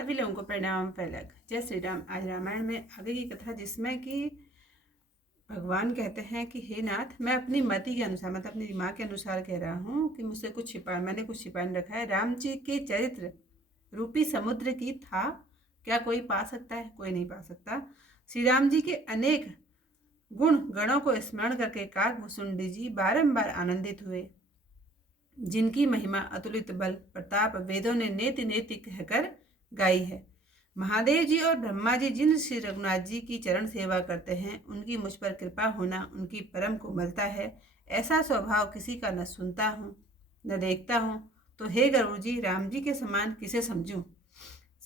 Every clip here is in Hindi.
सभी लोगों को प्रणाम फैलक। जय श्री राम। आज रामायण में आगे की कथा, जिसमें कि भगवान कहते हैं कि हे नाथ, मैं अपनी मति के अनुसार, मतलब अपनी दिमाग के अनुसार कह रहा हूँ कि मुझसे कुछ मैंने कुछ छिपा नहीं रखा है। राम जी के चरित्र रूपी समुद्र की था क्या कोई पा सकता है? कोई नहीं पा सकता। श्री राम जी के अनेक गुण गणों को स्मरण करके काकभूषुंडी जी बारंबार आनंदित हुए, जिनकी महिमा अतुलित बल प्रताप वेदों ने नेति नेति कहकर गाई है। महादेव जी और ब्रह्मा जी जिन श्री रघुनाथ जी की चरण सेवा करते हैं, उनकी मुझ पर कृपा होना उनकी परम कोमलता है। ऐसा स्वभाव किसी का न सुनता हूँ न देखता हूँ, तो हे गरुड़ जी, राम जी के समान किसे समझूं?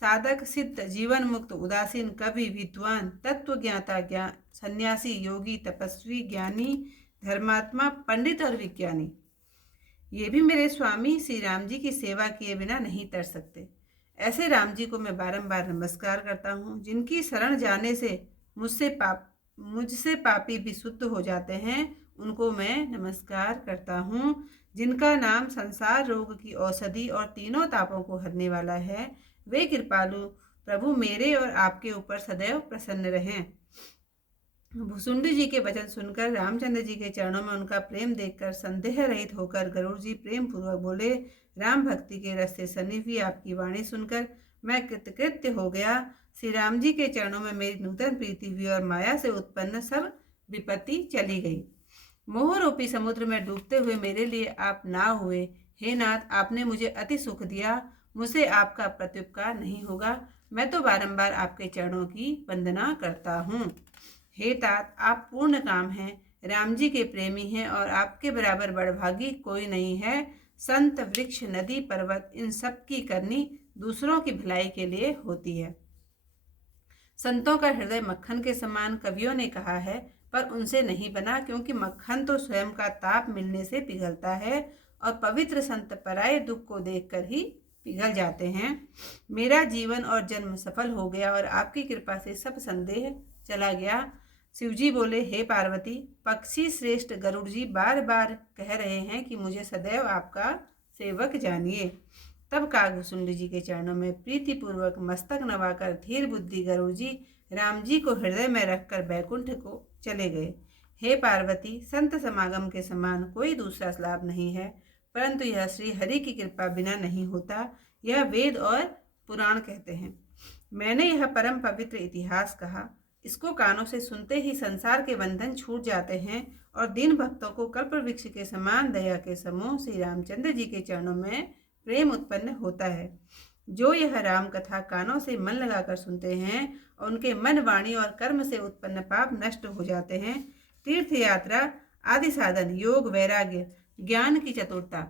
साधक सिद्ध जीवन मुक्त उदासीन कवि विद्वान तत्व ज्ञाता ज्ञान सन्यासी योगी तपस्वी ज्ञानी धर्मात्मा पंडित और विज्ञानी, ये भी मेरे स्वामी श्री राम जी की सेवा किए बिना नहीं तर सकते। ऐसे राम जी को मैं बारंबार नमस्कार करता हूँ, जिनकी शरण जाने से मुझसे पापी भी शुद्ध हो जाते हैं। उनको मैं नमस्कार करता हूँ, जिनका नाम संसार रोग की औषधि और तीनों तापों को हरने वाला है। वे कृपालु प्रभु मेरे और आपके ऊपर सदैव प्रसन्न रहें। भुसुंडी जी के वचन सुनकर रामचंद्र जी के चरणों में उनका प्रेम देखकर संदेह रहित होकर गरुड़ जी प्रेम पूर्वक बोले, राम भक्ति के रस से सनी हुई आपकी वाणी सुनकर मैं कृतकृत्य हो गया। श्री राम जी के चरणों में मेरी नूतन प्रीति हुई और माया से उत्पन्न सब विपत्ति चली गई। मोह रूपी समुद्र में डूबते हुए मेरे लिए आप ना हुए। हे नाथ, आपने मुझे अति सुख दिया, मुझसे आपका प्रत्युपकार नहीं होगा। मैं तो बारंबार आपके चरणों की वंदना करता हूँ। हे तात, आप पूर्ण काम हैं, राम जी के प्रेमी हैं और आपके बराबर बड़भागी कोई नहीं है। संत वृक्ष नदी पर्वत इन सब की करनी दूसरों की भलाई के लिए होती है। संतों का हृदय मक्खन के समान कवियों ने कहा है, पर उनसे नहीं बना, क्योंकि मक्खन तो स्वयं का ताप मिलने से पिघलता है और पवित्र संत पराये दुख को देखकर ही पिघल जाते हैं। मेरा जीवन और जन्म सफल हो गया और आपकी कृपा से सब संदेह चला गया। शिवजी बोले, हे पार्वती, पक्षी श्रेष्ठ गरुड़ जी बार बार कह रहे हैं कि मुझे सदैव आपका सेवक जानिए। तब काकभूषुंड जी के चरणों में प्रीतिपूर्वक मस्तक नवाकर धीर बुद्धि गरुड़ जी राम जी को हृदय में रखकर बैकुंठ को चले गए। हे पार्वती, संत समागम के समान कोई दूसरा लाभ नहीं है, परंतु यह श्री हरि की कृपा बिना नहीं होता, यह वेद और पुराण कहते हैं। मैंने यह परम पवित्र इतिहास कहा, इसको कानों से सुनते ही संसार के बंधन छूट जाते हैं और दीन भक्तों को कल्प वृक्ष के समान दया के समूह श्री रामचंद्र जी के चरणों में प्रेम उत्पन्न होता है। जो यह राम कथा कानों से मन लगाकर सुनते हैं और उनके मन वाणी और कर्म से उत्पन्न पाप नष्ट हो जाते हैं। तीर्थ यात्रा आदि साधन, योग वैराग्य, ज्ञान की चतुरता,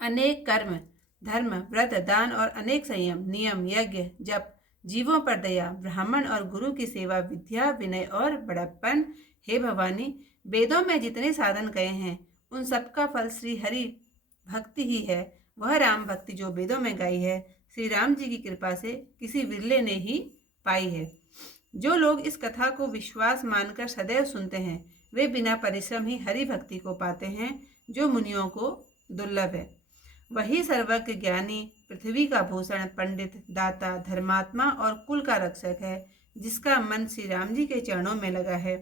अनेक कर्म धर्म व्रत दान और अनेक संयम नियम यज्ञ जप, जीवों पर दया, ब्राह्मण और गुरु की सेवा, विद्या विनय और बड़प्पन। हे भवानी, वेदों में जितने साधन कहे हैं उन सबका फल श्री हरि भक्ति ही है। वह राम भक्ति जो वेदों में गाई है, श्री राम जी की कृपा से किसी विरले ने ही पाई है। जो लोग इस कथा को विश्वास मानकर सदैव सुनते हैं, वे बिना परिश्रम ही हरि भक्ति को पाते हैं, जो मुनियों को दुर्लभ है। वही सर्वज्ञ ज्ञानी, पृथ्वी का भूषण, पंडित, दाता, धर्मात्मा और कुल का रक्षक है, जिसका मन श्री राम जी के चरणों में लगा है।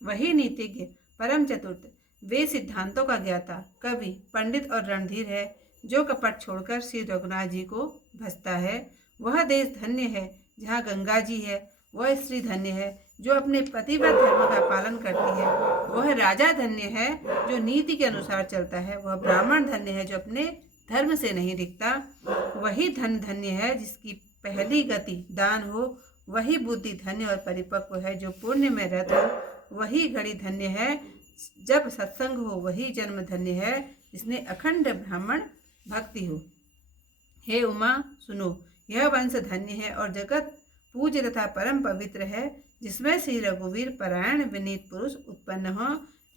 वही नीतिज्ञ, परम चतुर्थ, वे सिद्धांतों का ज्ञाता, कवि, पंडित और रणधीर है, जो कपट छोड़कर श्री रघुनाथ जी को भजता है। वह देश धन्य है जहाँ गंगा जी है। वह स्त्री धन्य है जो अपने पतिव्रत धर्म का पालन करती है। वह राजा धन्य है जो नीति के अनुसार चलता है। वह ब्राह्मण धन्य है जो अपने धर्म से नहीं दिखता। वही धन धन्य है जिसकी पहली गति दान हो। वही बुद्धि धन्य और परिपक्व है जो पुण्य में रत हो। वही घड़ी धन्य है जब सत्संग हो। वही जन्म धन्य है जिसने अखंड ब्राह्मण भक्ति हो। हे उमा, सुनो, यह वंश धन्य है और जगत पूज्य तथा परम पवित्र है, जिसमें श्री रघुवीर परायण विनीत पुरुष उत्पन्न हो।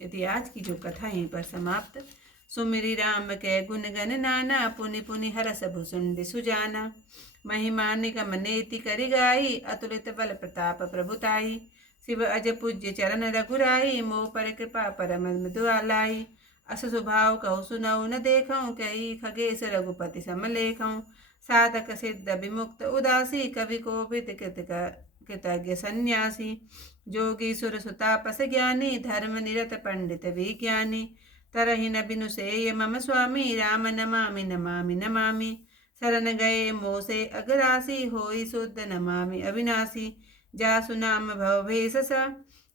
यदि आज की जो कथा यहीं पर समाप्त। सुमिरि राम के गुण गण नाना, पुनि पुनि हरस भुसुंडी सुजाना। महिमा निगम नेति करि गाई, अतुलित बल प्रताप प्रभुताई। शिव अज पूज्य चरण रघुराई, मोह पर कृपा परम मृदुआलाई। अस स्वभाव कहु सुनऊ न देखऊँ, कही खगेश रघुपति सम लेखऊँ। साधक सिद्ध विमुक्त उदासी, कवि कोपित कृतज्ञ सन्यासी, जोगी सुर सुतापस ज्ञानी, धर्म निरत पंडित विज्ञानी, तरहि न बिनु सेय मम स्वामी, राम नमामि नमामि नमामि, शरण गए मोसे अगरासी, होई शुद्ध नमामि अविनाशी, जासु नाम भव भेषस,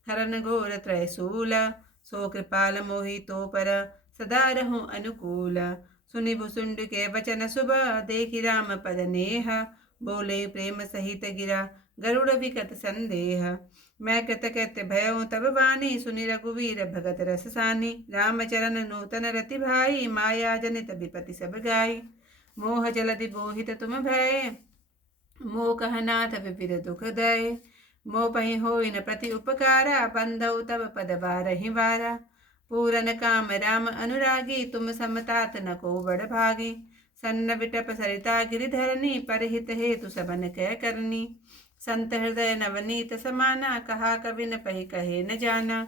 हरन घोर त्रयशूल, सो कृपाल मोहि तो पर, सदा रहूं अनुकूल, सुनि भुसुंड के वचन शुभ, देखि राम पद नेह, बोले प्रेम सहित गिरा, गरुड़ विकट संदेह, मैं कृत कृत्य भयउ तब बानी, सुनि रघुवीर भगत रस सानी, रामचरण नूतन रति भाई, माया जनित विपति सब गाई, मोह जलधि मोहित तुम भय, मोह कहनाथ विपिर दुख दय, मोह पहि होई न प्रति उपकारा, बंधउ तब पद बारहि वारा, पूरन काम राम अनुरागी, तुम समतात न को बड़ भागी, सन्न विटप सरिता गिरिधरनी, परहित हेतु सबन कह करनी, संत हृदय नवनीत समाना, कहा कवि न पहि कहे न जाना,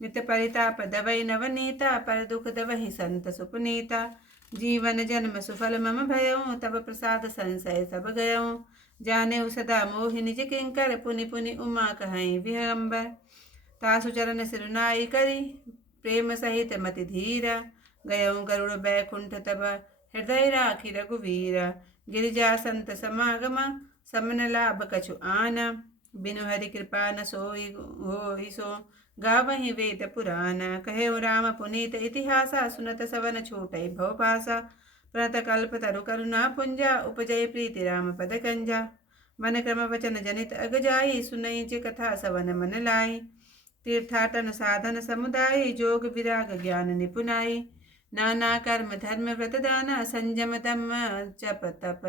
नित परिताप दवै नवनीता, पर दुख दवहि संत सुपुनीता, जीवन जन्म सुफल मम भयउ, तब प्रसाद संशय सब गयउ, जाने सदा मोहि निज किंकर, पुनि पुनि उमा कहीं विहंबर, तासु चरण सिरुनाई करी, प्रेम सहित मति धीरा, गयउ गरुड़ बैकुंठ तब, हृदय राखी रघुवीरा, गिरिजा संत समागम, समन लाभ कछु आना, बिनु हरि कृपा न सोई होई सो, गावहि वेद पुराण, कहेउ राम पुनीत इतिहासा, सुनत सवन छूटई भव पासा, प्रत कल्प तरु करुणा पुंजा, उपजय प्रीति राम पद कंजा, मन क्रम वचन जनित अग जाई, सुनई जे कथा सवन मन लाई, तीर्थाटन साधन समुदाय, जोग विराग ज्ञान निपुनाई, नाना कर्म धर्म व्रत दाना, संयम दम जप तप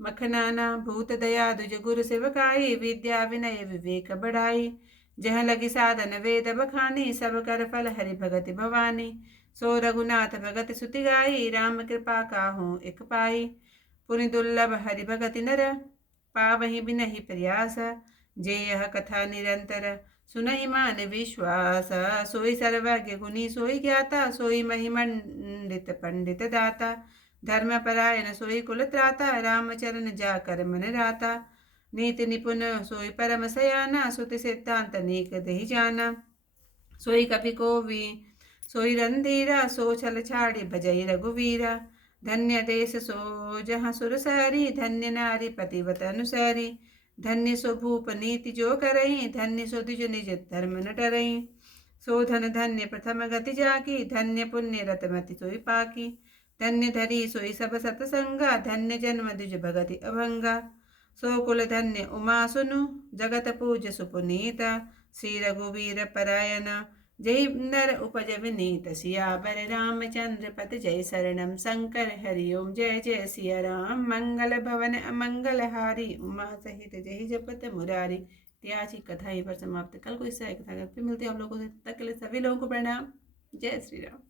मखनाना, भूत दया दुज गुरु सेवकाई, विद्या विनय विवेक बढ़ाई, जह लगी साधन वेद बखानी, सब कर फल हरि भगति भवानी, सो रघुनाथ भगत सुति गाई, राम कृपा काहू एक पाई, पुनि दुर्लभ हरि भगति नर, पावहि बिनहि प्रयास, जे यह कथा निरंतर, सुनहि मान विश्वास, सोई सर्वज्ञ गुणी सोई ज्ञाता, सोई महिमंडित पंडित दाता, धर्म परायण सोई कुल त्राता, रामचरण जाकर मन राता, नीति निपुण सोई परम सयाना, सुति सिद्धांत नीक दहि जाना, सोई कपि कोवि सोई रंधीरा, सो छल छाड़ी भजई रघुवीरा, धन्य देश सो जहाँ सुर सहरी, धन्य नारी पतिवत अनुसारी, धन्य सो भूप नीति जो करई, धन्य सो द्विज निज धर्म न डरई, सो धन धन्य प्रथम गति जाकी, धन्य पुण्य रतमति सोई पाकी, धन्य धरी सोई सब सतसंगा, धन्य जन्म द्विज भगति अभंगा, सो कुल धन्य उमा सुनु, जगत पूज सुपुनीता, श्री रघुवीर परायण, जय नर उपज विनीत, सियावर रामचंद्र पद जय, शरणम शंकर हरिओम, जय जय सिया राम, मंगल भवन अमंगल हारी, उमा सहित जय जपत मुरारी। ऐतिहासिक कथा यहीं पर समाप्त। कल को इससे कथा फिर मिलते हैं आप लोगों से, तक के लिए सभी लोगों को प्रणाम। जय श्री राम।